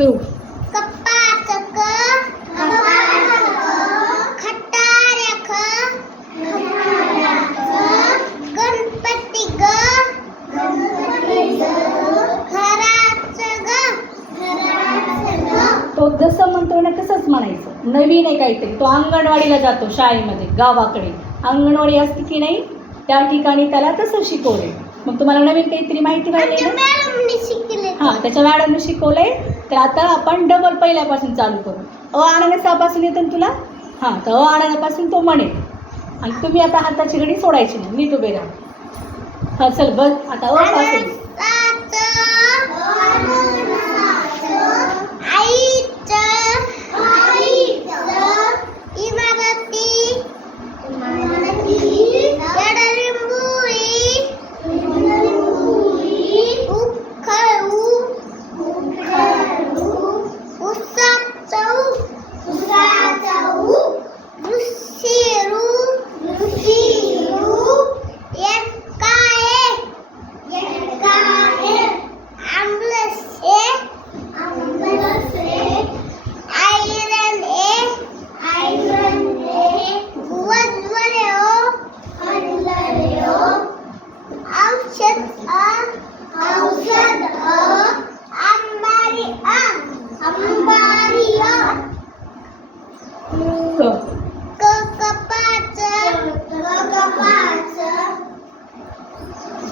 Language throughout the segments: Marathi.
ग तो जसं म्हणतो ना तसंच म्हणायचं. नवीन आहे काहीतरी. तो अंगणवाडीला जातो शाळेमध्ये गावाकडे. अंगणवाडी असते की नाही त्या ठिकाणी त्याला तसं शिकवले मग तुम्हाला नवीन काहीतरी माहिती पाहिजे शिकले हां त्याच्या मॅडमने शिकवलंय. तर आता आपण डबल पहिल्यापासून चालू करू. अ अननसापासून येतं ना तुला? हां तर अ आणण्यापासून तो म्हणेल आणि तुम्ही आता हाताची घडी सोडायची नाही मी उभे राहा. हां चल बघ आता अ पासून.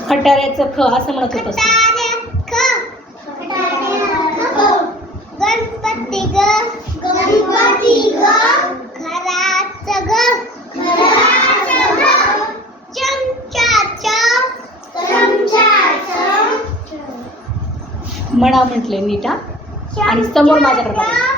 खटाऱ्याचं ख असं म्हणत होतं. गणपती ग गणपती ग. घराचं ग. घराचं ग. चमच्याचं चमच्याचं म्हणा म्हटलंय नीट. आणि समोर माझ्याकडे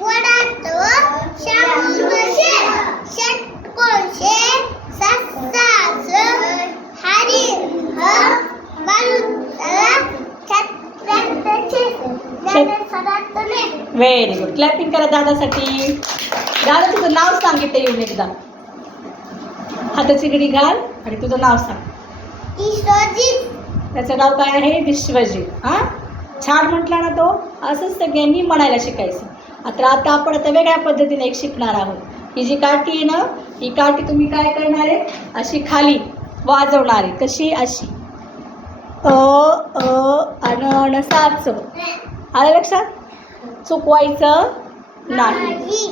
वडाचं सदातने व्हेरी गुड क्लॅपिंग करा दादासाठी. दादा तुझं नाव सांगितलं येऊन एकदा. हाताची घडी घाल आणि तुझं नाव सांग. त्याचं नाव काय आहे? विश्वजित हां? छान म्हटला ना तो. असंच सगळ्यांनी म्हणायला शिकायचं. आता आता आपण आता वेगळ्या पद्धतीने एक शिकणार आहोत. ही जी काठी आहे ना ही काठी तुम्ही काय करणार आहे? अशी खाली वाजवणार आहे. कशी अशी. अ अ अन अन साच. आलं लक्षात? चुकवायचं नाही.